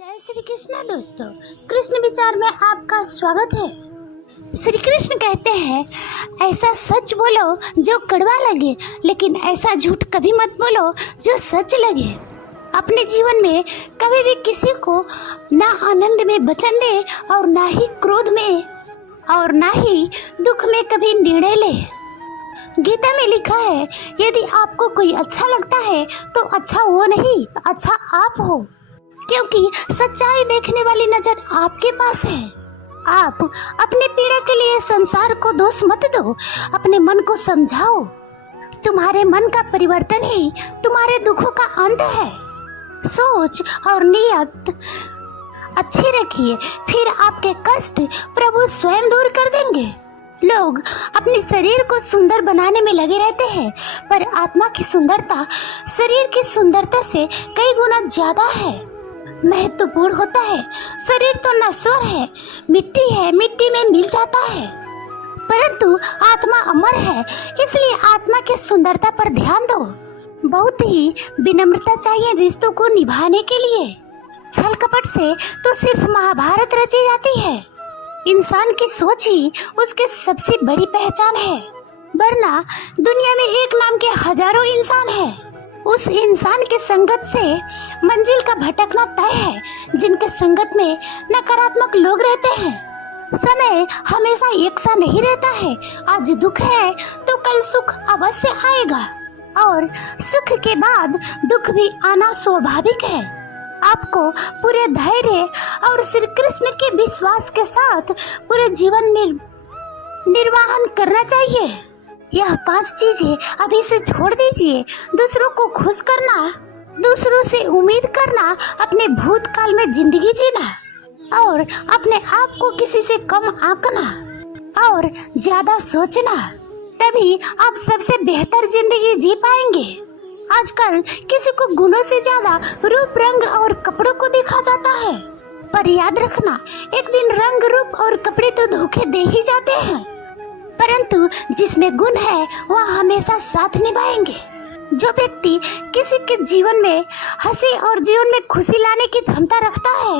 जय श्री कृष्ण दोस्तों, कृष्ण विचार में आपका स्वागत है। श्री कृष्ण कहते हैं, ऐसा सच बोलो जो कड़वा लगे, लेकिन ऐसा झूठ कभी मत बोलो जो सच लगे। अपने जीवन में कभी भी किसी को ना आनंद में वचन दे और ना ही क्रोध में और ना ही दुख में कभी निर्णय ले। गीता में लिखा है, यदि आपको कोई अच्छा लगता है तो अच्छा वो नहीं, अच्छा आप हो, क्योंकि सच्चाई देखने वाली नजर आपके पास है। आप अपने पीड़ा के लिए संसार को दोष मत दो, अपने मन को समझाओ। तुम्हारे मन का परिवर्तन ही तुम्हारे दुखों का अंत है। सोच और नियत अच्छी रखिए, फिर आपके कष्ट प्रभु स्वयं दूर कर देंगे। लोग अपने शरीर को सुंदर बनाने में लगे रहते हैं, पर आत्मा की सुंदरता शरीर की सुंदरता से कई गुना ज्यादा है, महत्वपूर्ण होता है। शरीर तो नश्वर है, मिट्टी है, मिट्टी में मिल जाता है, परंतु आत्मा अमर है, इसलिए आत्मा की सुंदरता पर ध्यान दो। बहुत ही विनम्रता चाहिए रिश्तों को निभाने के लिए। छल कपट से तो सिर्फ महाभारत रची जाती है। इंसान की सोच ही उसकी सबसे बड़ी पहचान है, वरना दुनिया में एक नाम के हजारों इंसान हैं। उस इंसान की संगत से मंजिल का भटकना तय है, जिनके संगत में नकारात्मक लोग रहते हैं। समय हमेशा एक सा नहीं रहता है। आज दुख है तो कल सुख अवश्य आएगा, और सुख के बाद दुख भी आना स्वाभाविक है। आपको पूरे धैर्य और श्री कृष्ण के विश्वास के साथ पूरे जीवन निर्वाहन करना चाहिए। यह 5 चीजें अभी से छोड़ दीजिए। दूसरों को खुश करना, दूसरों से उम्मीद करना, अपने भूतकाल में जिंदगी जीना, और अपने आप को किसी से कम आंकना और ज्यादा सोचना, तभी आप सबसे बेहतर जिंदगी जी पाएंगे। आजकल किसी को गुणों से ज्यादा रूप, रंग और कपड़ों को देखा जाता है, पर याद रखना, एक दिन रंग, रूप और कपड़े तो धोखे दे ही जाते हैं, परंतु जिसमें गुण है वह हमेशा साथ निभाएंगे। जो व्यक्ति किसी के जीवन में हंसी और जीवन में खुशी लाने की क्षमता रखता है,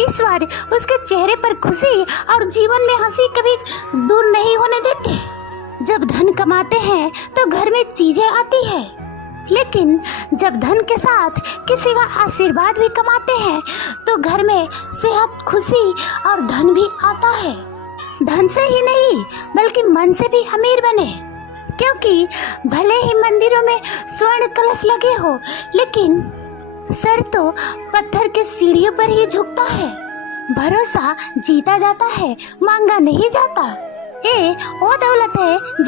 ईश्वर उसके चेहरे पर खुशी और जीवन में हंसी कभी दूर नहीं होने देते। जब धन कमाते हैं तो घर में चीजें आती है, लेकिन जब धन के साथ किसी का आशीर्वाद भी कमाते हैं तो घर में सेहत, खुशी और धन भी आता है। धन से ही नहीं बल्कि मन से भी अमीर बने, क्योंकि भले ही मंदिरों में स्वर्ण कलश लगे हो, लेकिन सर तो पत्थर के सीढ़ियों पर ही झुकता है। भरोसा जीता जाता है, मांगा नहीं जाता। ये वो दौलत है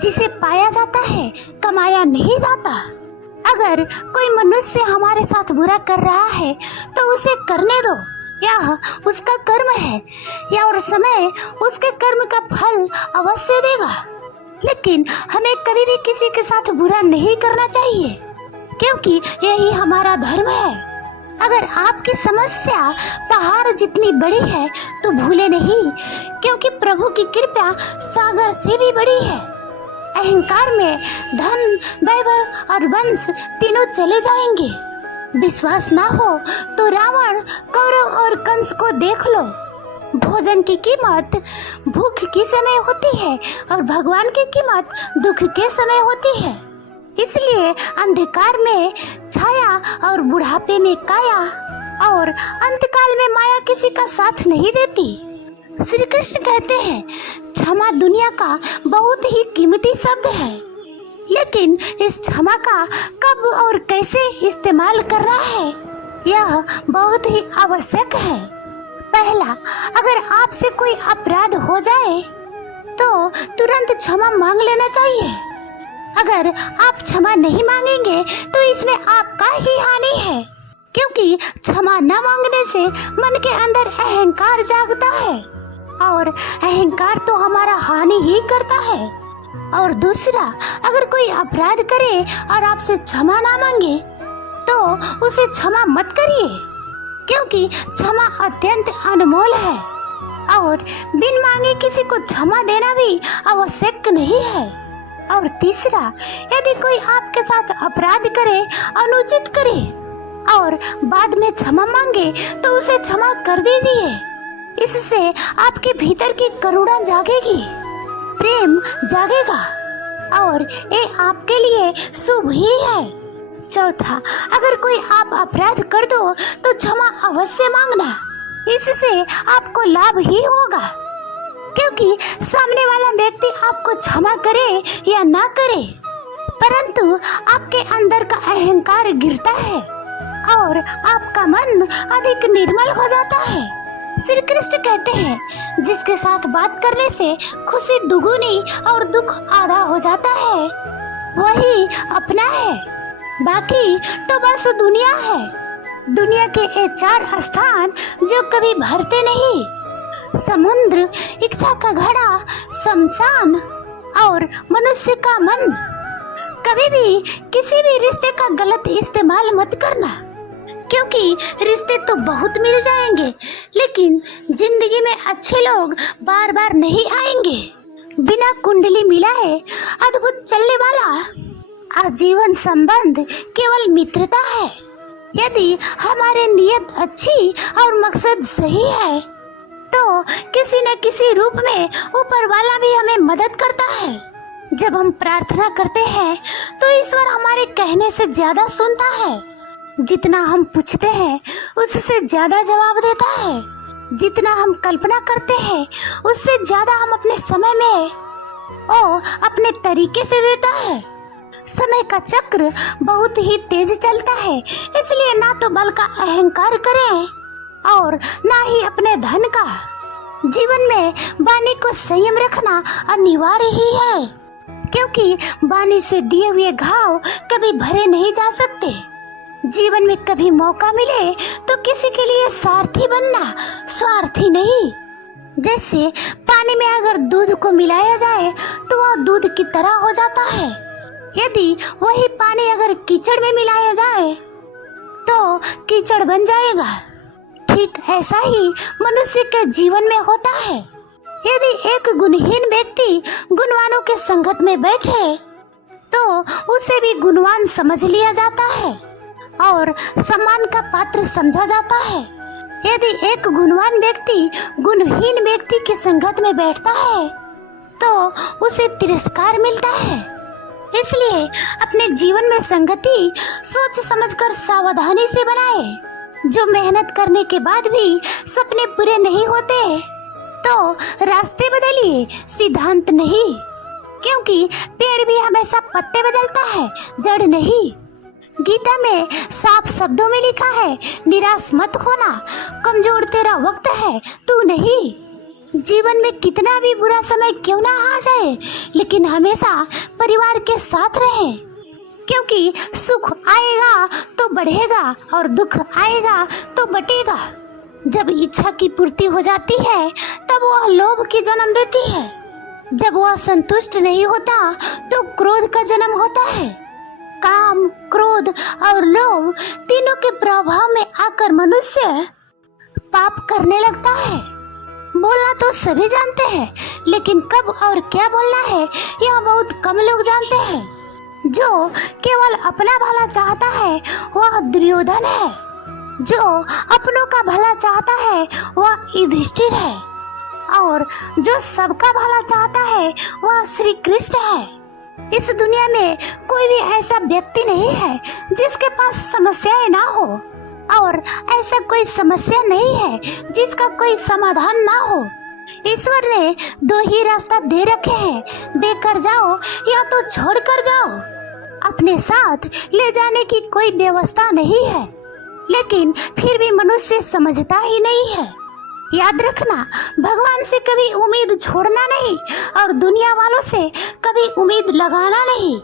जिसे पाया जाता है, कमाया नहीं जाता। अगर कोई मनुष्य हमारे साथ बुरा कर रहा है तो उसे करने दो, यह उसका कर्म है, या और समय उसके कर्म का फल अवश्य देगा। लेकिन हमें कभी भी किसी के साथ बुरा नहीं करना चाहिए, क्योंकि यही हमारा धर्म है। अगर आपकी समस्या पहाड़ जितनी बड़ी है तो भूले नहीं, क्योंकि प्रभु की कृपा सागर से भी बड़ी है। अहंकार में धन, वैभव और वंश तीनों चले जाएंगे। विश्वास ना हो तो रावण, कौरव और कंस को देख लो। भोजन की कीमत भूख के समय होती है और भगवान की कीमत दुख के समय होती है। इसलिए अंधकार में छाया और बुढ़ापे में काया, और अंतकाल में माया किसी का साथ नहीं देती। श्री कृष्ण कहते हैं, क्षमा दुनिया का बहुत ही कीमती शब्द है, लेकिन इस क्षमा का कब और कैसे इस्तेमाल करना है यह बहुत ही आवश्यक है। पहला, अगर आपसे कोई अपराध हो जाए तो तुरंत क्षमा मांग लेना चाहिए। अगर आप क्षमा नहीं मांगेंगे तो इसमें आपका ही हानि है, क्योंकि क्षमा न मांगने से मन के अंदर अहंकार जागता है, और अहंकार तो हमारा हानि ही करता है। और दूसरा, अगर कोई अपराध करे और आपसे क्षमा ना मांगे तो उसे क्षमा मत करिए, क्योंकि क्षमा अत्यंत अनमोल है, और बिन मांगे किसी को क्षमा देना भी आवश्यक नहीं है। और तीसरा, यदि कोई आपके साथ अपराध करे, अनुचित करे, और बाद में क्षमा मांगे तो उसे क्षमा कर दीजिए। इससे आपके भीतर की करुणा जागेगी, प्रेम जागेगा और ये आपके लिए शुभ ही है। चौथा, अगर कोई आप अपराध कर दो तो क्षमा अवश्य मांगना, इससे आपको लाभ ही होगा, क्योंकि सामने वाला व्यक्ति आपको क्षमा करे या ना करे, परंतु आपके अंदर का अहंकार गिरता है और आपका मन अधिक निर्मल हो जाता है। श्री कृष्ण कहते हैं, जिसके साथ बात करने से खुशी दुगुनी और दुख आधा हो जाता है, वही अपना है, बाकी तो बस दुनिया है। दुनिया के ये 4 स्थान जो कभी भरते नहीं, समुद्र, इच्छा का घड़ा, शमशान और मनुष्य का मन। कभी भी किसी भी रिश्ते का गलत इस्तेमाल मत करना, क्योंकि रिश्ते तो बहुत मिल जाएंगे, लेकिन जिंदगी में अच्छे लोग बार बार नहीं आएंगे। बिना कुंडली मिलाए अद्भुत चलने वाला आजीवन संबंध केवल मित्रता है। यदि हमारी नियत अच्छी और मकसद सही है तो किसी न किसी रूप में ऊपर वाला भी हमें मदद करता है। जब हम प्रार्थना करते हैं तो ईश्वर हमारे कहने से ज्यादा सुनता है। जितना हम पूछते हैं उससे ज्यादा जवाब देता है। जितना हम कल्पना करते हैं उससे ज्यादा हम अपने समय में अपने तरीके से देता है। समय का चक्र बहुत ही तेज चलता है, इसलिए ना तो बल का अहंकार करें और ना ही अपने धन का। जीवन में वाणी को संयम रखना अनिवार्य ही है, क्योंकि वाणी से दिए हुए घाव कभी भरे नहीं जा सकते। जीवन में कभी मौका मिले तो किसी के लिए सारथी बनना, स्वार्थी नहीं। जैसे पानी में अगर दूध को मिलाया जाए तो वह दूध की तरह हो जाता है, यदि वही पानी अगर कीचड़ में मिलाया जाए तो कीचड़ बन जाएगा। ठीक ऐसा ही मनुष्य के जीवन में होता है। यदि एक गुणहीन व्यक्ति गुणवानों के संगत में बैठे तो उसे भी गुणवान समझ लिया जाता है और सम्मान का पात्र समझा जाता है। यदि एक गुणवान व्यक्ति गुणहीन व्यक्ति की संगत में बैठता है तो उसे तिरस्कार मिलता है। इसलिए अपने जीवन में संगति सोच समझकर सावधानी से बनाए। जो मेहनत करने के बाद भी सपने पूरे नहीं होते तो रास्ते बदलिए, सिद्धांत नहीं, क्योंकि पेड़ भी हमेशा पत्ते बदलता है, जड़ नहीं। गीता में साफ शब्दों में लिखा है, निराश मत होना, कमजोर तेरा वक्त है, तू नहीं। जीवन में कितना भी बुरा समय क्यों ना आ जाए, लेकिन हमेशा परिवार के साथ रहें, क्योंकि सुख आएगा तो बढ़ेगा और दुख आएगा तो बटेगा। जब इच्छा की पूर्ति हो जाती है तब वह लोभ की जन्म देती है। जब वह संतुष्ट नहीं होता तो क्रोध का जन्म होता है। काम, क्रोध और लोभ तीनों के प्रभाव में आकर मनुष्य पाप करने लगता है। बोलना तो सभी जानते हैं, लेकिन कब और क्या बोलना है यह बहुत कम लोग जानते हैं। जो केवल अपना भला चाहता है वह दुर्योधन है, जो अपनों का भला चाहता है वह युधिष्ठिर है, और जो सबका भला चाहता है वह श्री कृष्ण है। इस दुनिया में कोई भी ऐसा व्यक्ति नहीं है जिसके पास समस्याएं ना हो, और ऐसा कोई समस्या नहीं है जिसका कोई समाधान ना हो। ईश्वर ने 2 ही रास्ता दे रखे हैं, देकर जाओ या तो छोड़ कर जाओ। अपने साथ ले जाने की कोई व्यवस्था नहीं है, लेकिन फिर भी मनुष्य समझता ही नहीं है। याद रखना, भगवान से कभी उम्मीद छोड़ना नहीं और दुनिया वालों से कभी उम्मीद लगाना नहीं।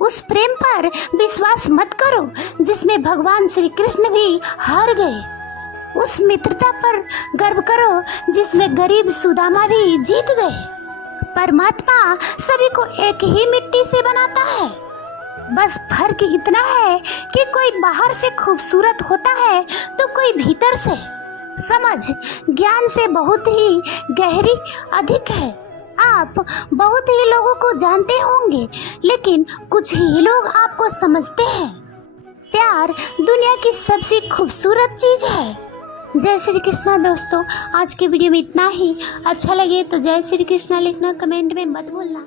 उस प्रेम पर विश्वास मत करो जिसमें भगवान श्री कृष्ण भी हार गए। उस मित्रता पर गर्व करो जिसमें गरीब सुदामा भी जीत गए। परमात्मा सभी को एक ही मिट्टी से बनाता है, बस फर्क इतना है कि कोई बाहर से खूबसूरत होता है तो कोई भीतर से। समझ ज्ञान से बहुत ही गहरी अधिक है। आप बहुत ही लोगों को जानते होंगे, लेकिन कुछ ही लोग आपको समझते हैं। प्यार दुनिया की सबसे खूबसूरत चीज़ है। जय श्री कृष्णा दोस्तों, आज के वीडियो में इतना ही। अच्छा लगे तो जय श्री कृष्णा लिखना कमेंट में मत भूलना।